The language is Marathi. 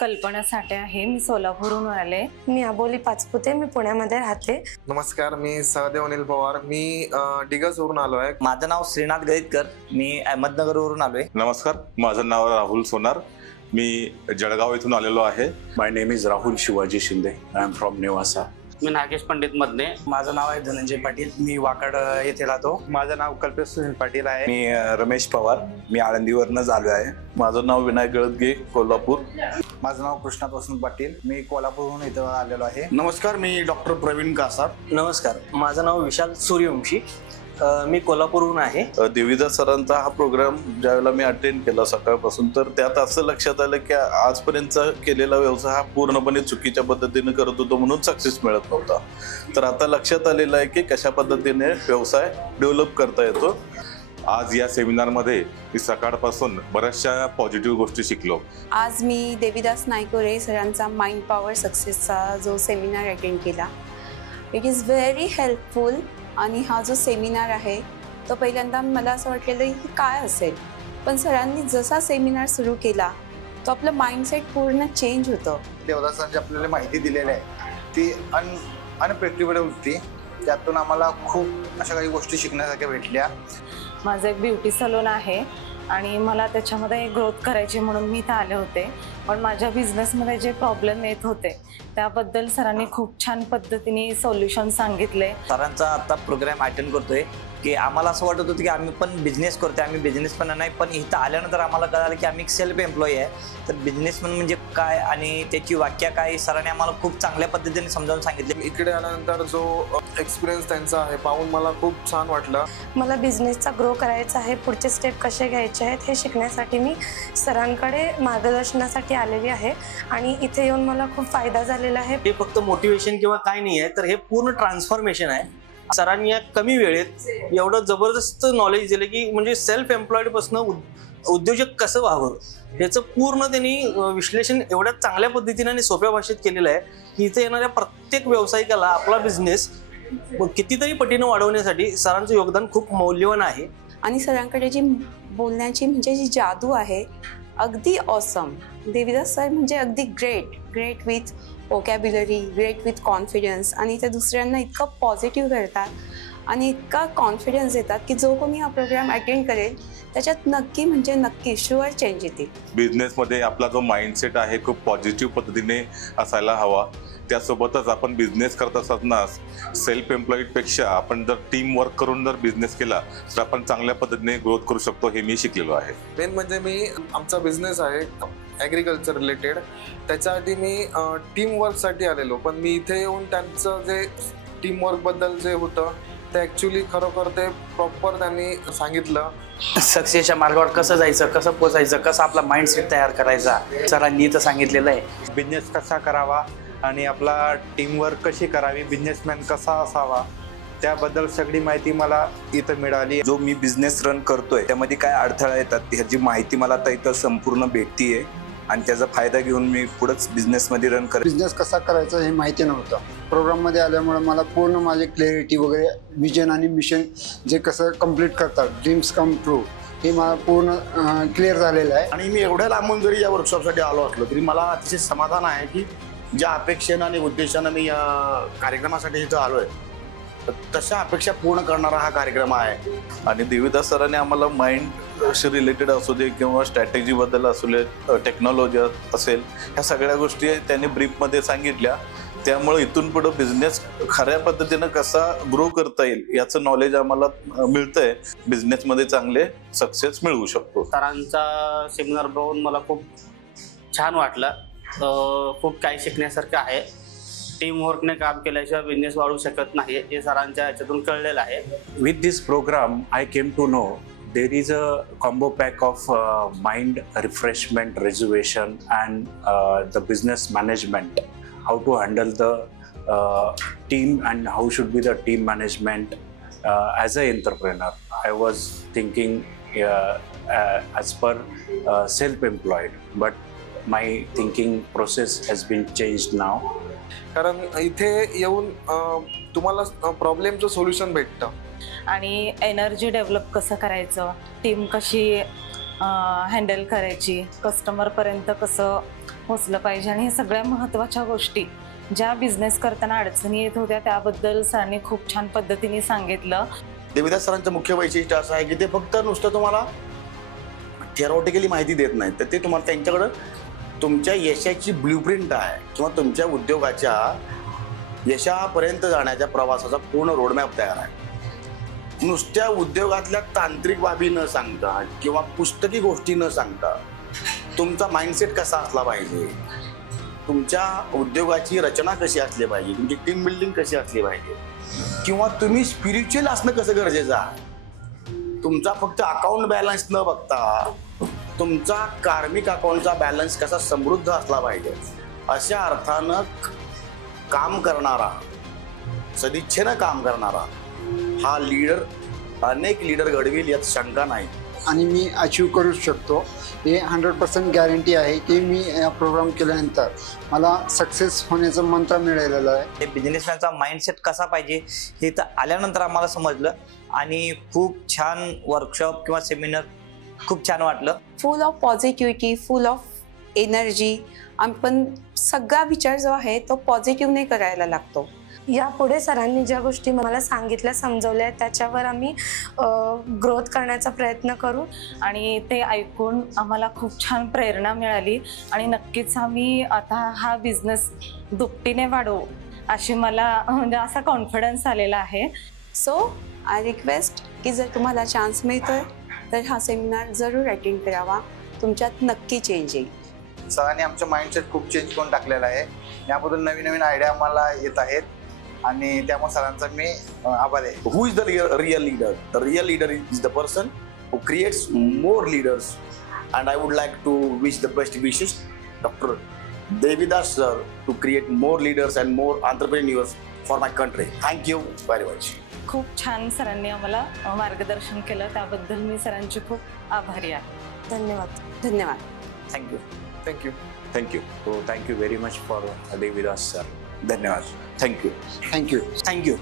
कल्पना साठे आहे, मी सोलापूरहून आले. मी अबोली पाचपुते, मी पुण्यामध्ये राहते. नमस्कार, मी सहदेव अनिल पवार, मी डिगसवरून आलो आहे. माझं नाव श्रीनाथ गळीतकर, मी अहमदनगरवरून आलोय. नमस्कार, माझं नाव राहुल सोनार, मी जळगाव येथून आलेलो आहे. My name is Rahul Shivaji Shinde, I am from Nevasa. मी नागेश पंडित मधने. माझं नाव आहे धनंजय पाटील, मी वाकड येथे राहतो. माझं नाव कल्पेश सुनील पाटील आहे. मी रमेश पवार, मी आळंदीवरनं आलो आहे. माझं नाव विनायक गळदगे, कोल्हापूर. माझं नाव कृष्णात वसंत पाटील, मी कोल्हापूरहून इथं आलेलो आहे. नमस्कार, मी डॉक्टर प्रवीण कासार. नमस्कार, माझं नाव विशाल सूर्यवंशी, मी कोल्हापूरहून आहे. देवीदास सरांचा हा प्रोग्राम ज्यावेळेला मी अटेंड केला सकाळपासून, तर त्यात असं लक्षात आलं की आजपर्यंतचा केलेला व्यवसाय हा पूर्णपणे चुकीच्या पद्धतीने करत होतो, म्हणून सक्सेस मिळत नव्हता. तर आता लक्षात आलेलं आहे की कशा पद्धतीने व्यवसाय डेव्हलप करता येतो. आज या सेमिनारमध्ये मी सकाळपासून बऱ्याचशा पॉझिटिव्ह गोष्टी शिकलो. आज मी देवीदास नायकोरे सरांचा माइंड पॉवर सक्सेसचा जो सेमिनार अटेंड केला, इट इज व्हेरी हेल्पफुल. आणि हा जो सेमिनार आहे तो पहिल्यांदा मला असं वाटलेलं की काय असेल, पण सरांनी जसा सेमिनार सुरू केला तो आपलं माइंडसेट पूर्ण चेंज होतं. देवदासांची आपल्याला माहिती दिलेली आहे ती अनप्रेडिक्टेबल होती. त्यातून आम्हाला खूप अशा काही गोष्टी शिकण्यासारख्या भेटल्या. माझं एक ब्युटी सलून आहे आणि मला त्याच्यामध्ये ग्रोथ करायची म्हणून मी इथं आले होते. पण माझ्या बिझनेसमध्ये जे प्रॉब्लेम येत होते त्याबद्दल सरांनी खूप छान पद्धतीने सोल्युशन सांगितले. सरांचा आता प्रोग्राम अटेंड करतोय की आम्हाला असं वाटत होतं की आम्ही पण बिझनेस करतोय, आम्ही बिझनेसमॅन नाही, पण इथं आल्यानंतर आम्हाला कळालं की आम्ही सेल्फ एम्प्लॉई आहे. तर बिझनेसमॅन म्हणजे काय आणि त्याची व्याख्या काय, सरांनी आम्हाला खूप चांगल्या पद्धतीने समजावून सांगितले. इकडे आल्यानंतर जो एक्सपिरियन्स त्यांचा आहे पाहून मला खूप छान वाटलं. मला बिझनेसचा ग्रो करायचा आहे, पुढचे स्टेप कसे घ्यायचे आहेत हे शिकण्यासाठी मी सरांकडे मार्गदर्शनासाठी आलेली आहे आणि इथे येऊन मला खूप फायदा झालेला आहे. हे फक्त मोटिवेशन किंवा काय नाही आहे, तर हे पूर्ण ट्रान्सफॉर्मेशन आहे. सरांनी या कमी वेळेत एवढं जबरदस्त नॉलेज दिलं की म्हणजे सेल्फ एम्प्लॉईड पासून उद्योजक कसं व्हावं याचं पूर्ण त्यांनी विश्लेषण एवढ्या चांगल्या पद्धतीने आणि सोप्या भाषेत केलेलं आहे की इथे येणाऱ्या प्रत्येक व्यावसायिकाला आपला बिझनेस कितीतरी पटीनं वाढवण्यासाठी सरांचं योगदान खूप मौल्यवान आहे. आणि सरांकडे जी बोलण्याची म्हणजे जी जादू आहे अगदी ऑसम. देवीदास सर म्हणजे अगदी great with vocabulary, great with confidence. आणि ते दुसऱ्यांना इतकं पॉझिटिव्ह करतात आणि इतका कॉन्फिडन्स देतात की जो कोणी हा प्रोग्राम अटेंड करेल त्याच्यात नक्की शुअर चेंज येतील. बिझनेसमध्ये आपला जो माइंडसेट आहे खूप पॉझिटिव्ह पद्धतीने असायला हवा. त्यासोबतच आपण बिझनेस करत असताना सेल्फ एम्प्लॉईडपेक्षा आपण जर टीम वर्क करून जर बिझनेस केला तर आपण चांगल्या पद्धतीने ग्रोथ करू शकतो, हे मी शिकलेलो आहे. मेन म्हणजे मी आमचा बिझनेस आहे ॲग्रिकल्चर रिलेटेड, त्याच्यासाठी मी टीम वर्कसाठी आलेलो. पण मी इथे येऊन त्यांचं जे टीम वर्कबद्दल जे होतं ते ॲक्च्युली खरोखर ते प्रॉपर त्यांनी सांगितलं. सक्सेसच्या मार्गावर कसं जायचं, कसं पोचायचं, कसं आपला माइंडसेट तयार करायचा सरांनी इथं सांगितलेलं आहे. बिझनेस कसा करावा आणि आपला टीमवर्क कशी करावी, बिझनेसमॅन कसा असावा, त्याबद्दल सगळी माहिती मला इथं मिळाली. जो मी बिझनेस रन करतोय त्यामध्ये काय अडथळा येतात ह्याची माहिती मला आता इथं संपूर्ण भेटतीये आणि त्याचा फायदा घेऊन मी पुढेच बिझनेसमध्ये रन बिझनेस कसा करायचा हे माहिती नव्हतं. प्रोग्राममध्ये आल्यामुळे मला पूर्ण माझे क्लॅरिटी वगैरे, विजन आणि मिशन जे कसं कम्प्लीट करतात, ड्रीम्स कम ट्रू, हे मला पूर्ण क्लिअर झालेलं आहे. आणि मी एवढ्या लांबून जरी या वर्कशॉपसाठी आलो असलो तरी मला अतिशय समाधान आहे की ज्या अपेक्षेनं आणि उद्देशानं मी या कार्यक्रमासाठी इथं आलो आहे तशा अपेक्षा पूर्ण करणारा हा कार्यक्रम आहे. आणि देवीदास सरांनी आम्हाला माइंडशी रिलेटेड असू दे किंवा स्ट्रॅटेजीबद्दल असू दे, टेक्नॉलॉजी असेल, ह्या सगळ्या गोष्टी त्यांनी ब्रीफमध्ये सांगितल्या. त्यामुळे इथून पुढं बिझनेस खऱ्या पद्धतीनं कसा ग्रो करता येईल याचं नॉलेज आम्हाला मिळतंय. बिझनेसमध्ये चांगले सक्सेस मिळवू शकतो. सरांचा सेमिनार बघून मला खूप छान वाटलं. खूप काही शिकण्यासारखं आहे. टीमवर्कने काम केल्याशिवाय बिझनेस वाढू शकत नाही हे सरांच्या याच्यातून कळलेलं आहे. With this program, I came to know there is a combo pack of mind refreshment, reservation, and the business management. How to handle the team and how should be the team management as an entrepreneur. I was thinking as per self-employed, but my thinking process has been changed now. कारण इथे येऊन तुम्हाला प्रॉब्लेमचं सोल्युशन भेटतं आणि एनर्जी डेव्हलप कसं करायचं, टीम कशी हँडल करायची, कस्टमरपर्यंत कसं पोचलं पाहिजे. आणि हे सगळ्या महत्त्वाच्या गोष्टी ज्या बिझनेस करताना अडचणी येत होत्या त्याबद्दल सरांनी खूप छान पद्धतीने सांगितलं. देविदास सरांचं मुख्य वैशिष्ट्य असं आहे की ते फक्त नुसतं तुम्हाला थेरॉटिकली माहिती देत नाहीत, तर ते तुम्हाला त्यांच्याकडं तुमच्या यशाची ब्ल्यूप्रिंट आहे किंवा तुमच्या उद्योगाच्या यशापर्यंत जाण्याच्या प्रवासाचा पूर्ण रोडमॅप तयार आहे. नुसत्या उद्योगातल्या तांत्रिक बाबी न सांगता किंवा पुस्तकी गोष्टी न सांगता तुमचा माइंडसेट कसा असला पाहिजे, तुमच्या उद्योगाची रचना कशी असली पाहिजे, तुमची टीम बिल्डिंग कशी असली पाहिजे, किंवा तुम्ही स्पिरिच्युअल असणं कसं गरजेचं आहे. तुमचा फक्त अकाउंट बॅलन्स न बघता तुमचा कार्मिक अकाउंटचा बॅलन्स कसा समृद्ध असला पाहिजे, अशा अर्थानं काम करणारा, सदिच्छेनं काम करणारा हा लीडर अनेक लीडर घडविल यात शंका नाही. आणि मी अचीव करू शकतो हे 100% गॅरंटी आहे की मी या प्रोग्राम केल्यानंतर मला सक्सेस होण्याचा मंत्र मिळालेला आहे. हे बिझनेसमॅनचा माइंडसेट कसा पाहिजे हे तर आल्यानंतर आम्हाला समजलं आणि खूप छान वर्कशॉप किंवा सेमिनार खूप छान वाटलं. फुल of positivity, full of energy. आपण सगळा विचार जो आहे तो पॉझिटिव्हने करायला लागतो. यापुढे सरांनी ज्या गोष्टी मला सांगितल्या, समजवल्या, त्याच्यावर आम्ही ग्रोथ करण्याचा प्रयत्न करू. आणि ते ऐकून आम्हाला खूप छान प्रेरणा मिळाली आणि नक्कीच आम्ही आता हा बिझनेस दुपटीने वाढवू अशी मला म्हणजे असा कॉन्फिडन्स आलेला आहे. सो आय रिक्वेस्ट की जर तुम्हाला चान्स मिळतोय तर हा सेमिनार जरूर अटेंड करावा. तुमच्यात नक्की चेंज येईल. सरांनी आमचं माइंडसेट खूप चेंज करून टाकलेलं आहे. याबद्दल नवीन नवीन आयडिया आम्हाला येत आहेत आणि त्यामुळे सरांचा मी आभार आहे. Who is the real leader? The real leader is the person who creates more leaders, and I would like to wish the best wishes Dr. Devidas sir to create more leaders and more entrepreneurs for my country. Thank you very much. खूप छान सरांनी आम्हाला मार्गदर्शन केलं, त्याबद्दल मी सरांची खूप आभारी आहे. धन्यवाद. धन्यवाद. Thank you. Thank you. Thank you. So thank you very much for Devidas sir. धन्यवाद. Thank you. थँक्यू. थँक्यू.